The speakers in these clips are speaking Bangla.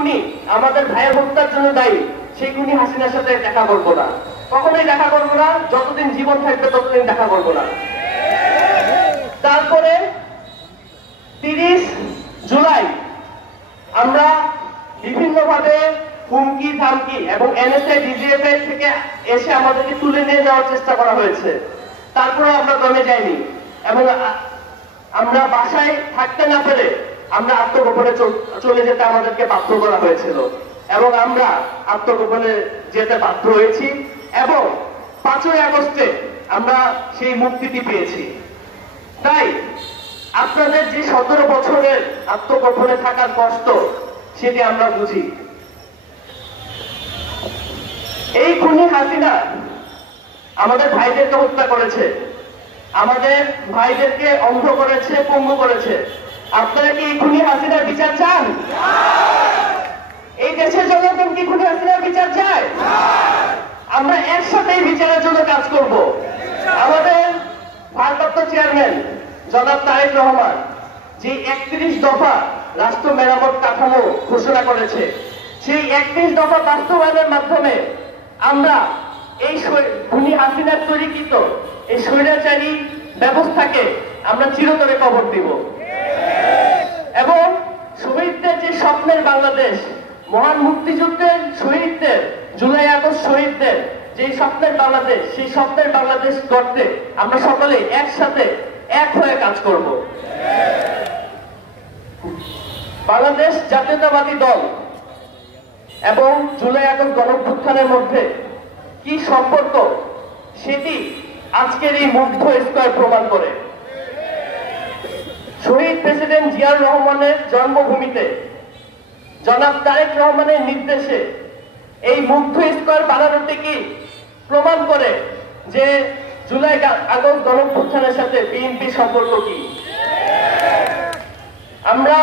খুনি আমাদের ভাইয়ের হত্যার জন্য দায়ী, সেই খুনি হাসিনার সাথে দেখা করবো না, কখনোই দেখা করবো না, যতদিন জীবন থাকবে ততদিন দেখা করবো না। তারপরে 30 জুলাই আমরা বিভিন্নভাবে হুমকি ধামকি এবং এনএসআই ডিজিএফআই থেকে এসে আমাদেরকে তুলে নিয়ে যাওয়ার চেষ্টা করা হয়েছে, তারপরেও আমরা দমে যাইনি এবং আমরা বাসায় থাকতে না পেরে আমরা আত্মগোপনে চলে যেতে আমাদেরকে বাধ্য করা হয়েছিল এবং আমরা আত্মগোপনে যেতে বাধ্য হয়েছি এবং 5ই আগস্টে আমরা সেই মুক্তিটি পেয়েছি। তাই আপনাদের যে 17 বছরের আত্মগোপনে থাকার কষ্ট সেটি আমরা বুঝি। এই খুনি হাসিনা আমাদের ভাইদেরকে হত্যা করেছে, আমাদের ভাইদেরকে অন্ধ করেছে, পঙ্গু করেছে। আপনারা কি এই খুনি হাসিনার বিচার চান? এই দেশের জনগণ কি খুনি হাসিনার বিচার চায়? আমরা একসাথে এই বিচারের জন্য কাজ করব। আমাদের ভারপ্রাপ্ত চেয়ারম্যান জনাব তারেক রহমান যে 31 দফা রাষ্ট্র মেরামত কাঠামো ঘোষণা করেছে, সেই 31 দফা বাস্তবায়নের মাধ্যমে আমরা এই খুনি হাসিনার তৈরিকৃত এই স্বৈরাচারী ব্যবস্থাকে আমরা চিরতরে কবর দিব এবং শহীদদের যে স্বপ্নের বাংলাদেশ, মহান মুক্তিযুদ্ধের শহীদদের, জুলাই আগস্ট শহীদদের যে স্বপ্নের বাংলাদেশ, সেই স্বপ্নের বাংলাদেশ গড়তে আমরা সকলে একসাথে এক হয়ে কাজ করব। বাংলাদেশ জাতীয়তাবাদী দল এবং জুলাই আগস্ট গণঅভ্যুত্থানের মধ্যে কি সম্পর্ক সেটি আজকের এই মুগ্ধ স্কয়ার প্রমাণ করে। শহীদ প্রেসিডেন্ট জিয়াউর রহমানের জন্মভূমিতে জনাব তারেক রহমানের নির্দেশে এই মুগ্ধ স্কয়ার বানানোটি কি প্রমাণ করে যে জুলাই আগস্ট গণঅভ্যুত্থানের সাথে বিএনপি সম্পর্ক কি। আমরা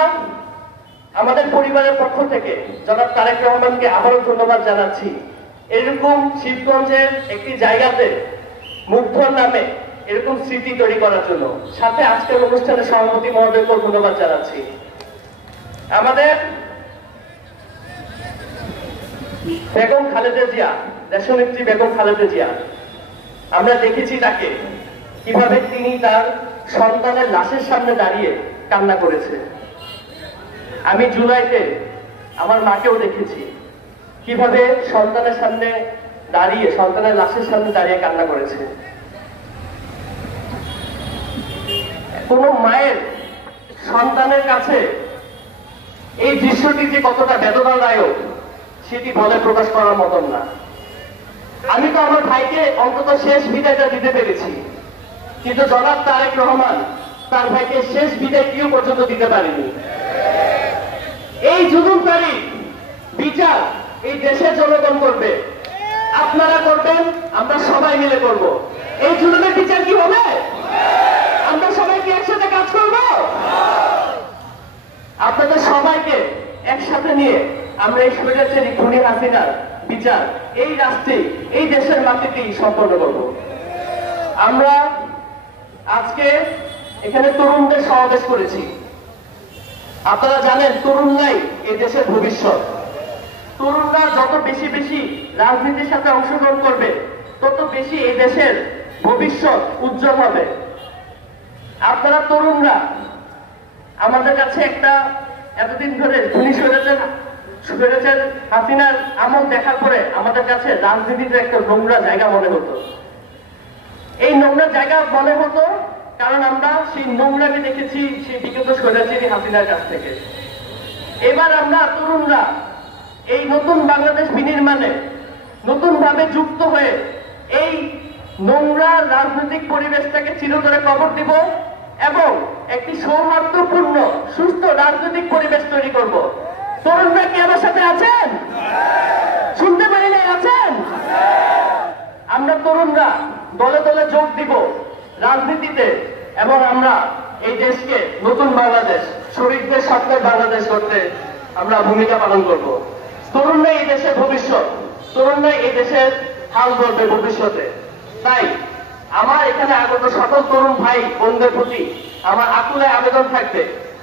আমাদের পরিবারের পক্ষ থেকে জনাব তারেক রহমানকে আবারও ধন্যবাদ জানাচ্ছি। এরকম শিবগঞ্জের একটি জায়গাতে মুগ্ধর নামে এরকম স্মৃতি তৈরি করার জন্য, সাথে আজকের অনুষ্ঠানের সভাপতি মহোদয়কে ধন্যবাদ জানাচ্ছি। আমাদের বেগম খালেদা জিয়া, দেশনেত্রী বেগম খালেদা জিয়া, আমরা দেখেছি তাকে কিভাবে তিনি তার সন্তানের লাশের সামনে দাঁড়িয়ে কান্না করেছে। আমি জুলাইতে আমার মাকেও দেখেছি কিভাবে সন্তানের সামনে দাঁড়িয়ে, সন্তানের লাশের সামনে দাঁড়িয়ে কান্না করেছে। কোন মায়ের সন্তানের কাছে এই দৃশ্যটি যে কতটা বেদনাদায়ক সেটি বলে প্রকাশ করার মতন না। আমি তো আমার ভাইকে অন্তত শেষ বিদায়টা দিতে পেরেছি, কিন্তু জনাব তারেক রহমান তার ভাইকে শেষ বিদায় কেউ পর্যন্ত দিতে পারেনি। এই জুলুমকারী বিচার এই দেশের জনগণ করবে, আপনারা করবেন, আমরা সবাই মিলে করব। এই জুলুমের বিচার কি হবে? আমরা সবাই কি একসাথে কাজ করব? আপনাদের সবাইকে একসাথে নিয়ে আমরা এই স্বৈরাচারী খুনি হাসিনার বিচার এই রাষ্ট্রে, এই দেশের মাটিতেই সম্পন্ন করব। আমরা আজকে এখানে তরুণদের সমাবেশ করেছি। আপনারা জানেন তরুণরাই এই দেশের ভবিষ্যৎ। তরুণরা যত বেশি বেশি রাজনীতির সাথে অংশগ্রহণ করবে তত বেশি এই দেশের ভবিষ্যৎ উজ্জ্বল হবে। আপনারা তরুণরা আমাদের কাছে একটা এতদিন ধরে খুনি স্বৈরাচার হাসিনার আমল দেখার পরে আমাদের কাছে রাজনীতিটা একটা নোংরা জায়গা মনে হতো। এই নোংরা জায়গা মনে হতো কারণ আমরা সেই নোংরাকে দেখেছি সেই বিগত স্বৈরাচারী হাসিনার কাছ থেকে। এবার আমরা তরুণরা এই নতুন বাংলাদেশ বিনির্মাণে নতুন ভাবে যুক্ত হয়ে এই নোংরা রাজনৈতিক পরিবেশটাকে চিরতরে কবর দিব এবং একটি সৌহার্দ্যপূর্ণ সুস্থ রাজনৈতিক পরিবেশ তৈরি করব। তরুণরা কি আমার সাথে আছেন? শুনতে পারি না, আছেন? আমরা তরুণরা দলে দলে যোগ দিব রাজনীতিতে এবং আমরা এই দেশকে নতুন বাংলাদেশ, শহীদদের স্বপ্নের বাংলাদেশ করতে আমরা ভূমিকা পালন করব। তরুণরাই এই দেশের ভবিষ্যৎ, তরুণরাই এই দেশের হাল ধরবে ভবিষ্যতে। তাই আমার এখানে আগত সকল তরুণ ভাই বোনদের প্রতি আমার আকুলে আবেদন থাকবে,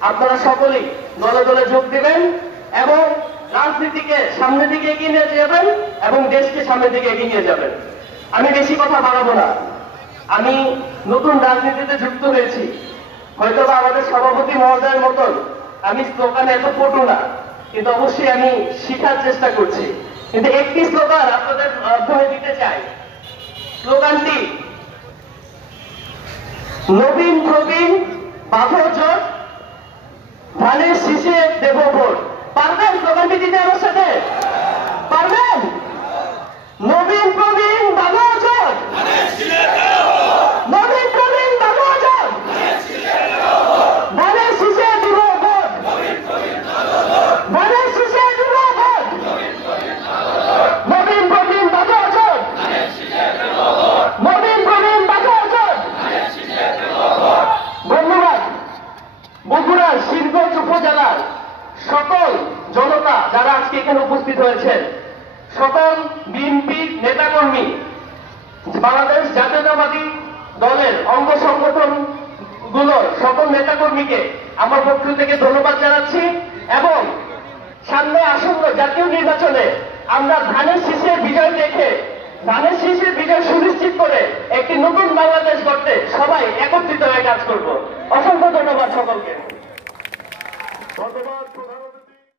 আপনারা সকলেই দলে দলে যোগ দিবেন এবং রাজনীতিকে সামনের দিকে এগিয়ে নিয়ে যাবেন এবং দেশকে সামনের দিকে এগিয়ে নিয়ে যাবেন। আমি বেশি কথা বাড়াবো না। আমি নতুন রাজনীতিতে যুক্ত হয়েছি, হয়তোবা আমাদের সভাপতি মহোদয়ের মতন আমি স্লোগানে এত পটু না, কিন্তু অবশ্যই আমি শিখার চেষ্টা করছি। কিন্তু একটি স্লোগান আপনাদের মাধ্যমে দিতে চাই। স্লোগানটি নবীন প্রবীণ বাঁধো জোট, ধানের শীষে দেব ভোট। পারবেন স্লোগানটি দিতে আমার সাথে? পারবেন? নবীন প্রবীণ বাঁধো জোট, নবীন প্রবীণ বাঁধো জোট, ধানের শীষে দেব ভোট, ধানের শীষে দেব ভোট, নবীন প্রবীণ বাঁধো জোট, নবীন প্রবীণ বাঁধো জোট। ধন্যবাদ। বগুড়ার শিবগঞ্জ উপজেলার সকল জনতা যারা আজকে এখানে উপস্থিত হয়েছেন, সকল বিএনপি নেতাকর্মী, বাংলাদেশ জাতীয়তাবাদী দলের অঙ্গ সংগঠন গুলোর সকল নেতাকর্মীকে আমার পক্ষ থেকে ধন্যবাদ জানাচ্ছি। এবং সামনে আসন্ন জাতীয় নির্বাচনে আমরা ধানের শীষের বিজয় দেখে, ধানের শীষের বিজয় সুনিশ্চিত করে একটি নতুন বাংলাদেশ গড়তে সবাই